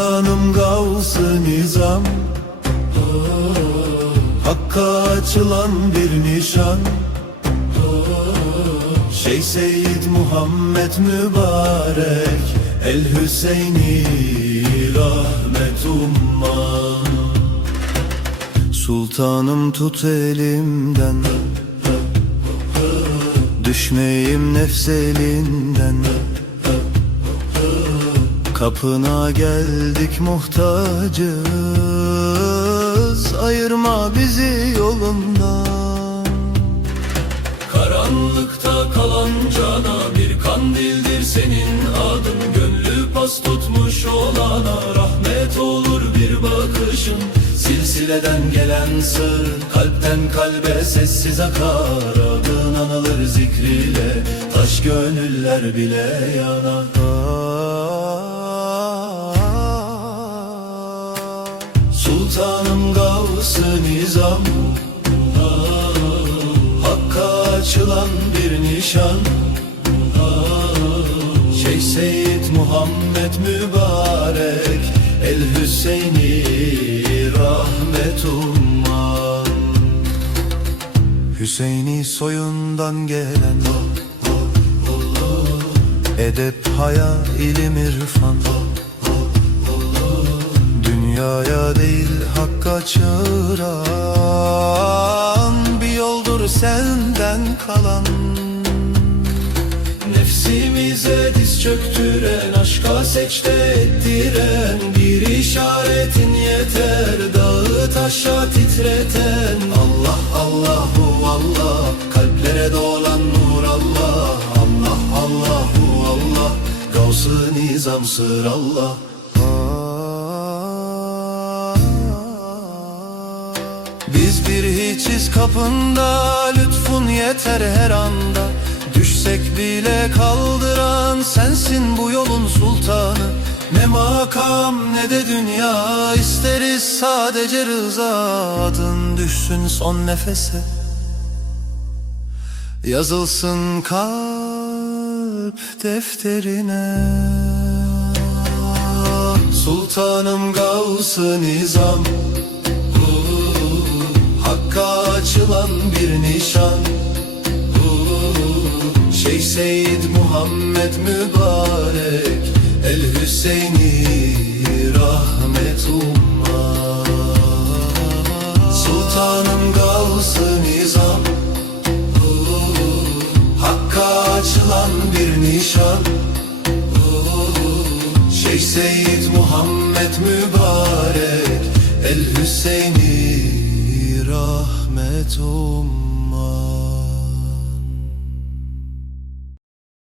Sultanım Gavs-ı Nizam. Hakka açılan bir nişan. Şeyh Seyyid Muhammed Mübarek El Hüseyini rahmet umman. Sultanım tut elimden Düşmeyim nefs elinden Kapına geldik muhtacız. Ayırma bizi yolundan. Karanlıkta kalan cana bir kandildir senin adın. Gönlü pas tutmuş olana rahmet olur bir bakışın. Silsileden gelen sır kalpten kalbe sessiz akar. Adın anılır zikriyle taş gönüller bile yanar Gavs-ı Nizam. Hakka açılan bir nişan. Şeyh Seyyid Muhammed Mübarek El Hüseyini rahmet umman Hüseyini soyundan gelen Edep, haya, ilim, irfan. Dünyaya değil hakka çağıran Bir yoldur senden kalan. Nefsimize diz çöktüren, aşka secde ettiren Bir işaretin yeter, dağı taşa titreten. Allah Allahu Allah, kalplere dolan nur Allah. Allah Allahu Allah, Gavs-ı Nizam sır Allah Biz bir hiçiz kapında Lütfun yeter her anda. Düşsek bile kaldıran Sensin bu yolun sultanı. Ne makam ne de dünya isteriz sadece rıza Adın düşsün son nefese. Yazılsın kalp defterine. Sultanım Gavs-ı Nizam açılan bir nişan. Şeyh Seyyid Muhammed Mübarek El Hüseyini rahmet umma Sultanım Gavs-ı Nizam. Hakka açılan bir nişan. Şeyh Seyyid Muhammed Mübarek El Hüseyini tomorrow.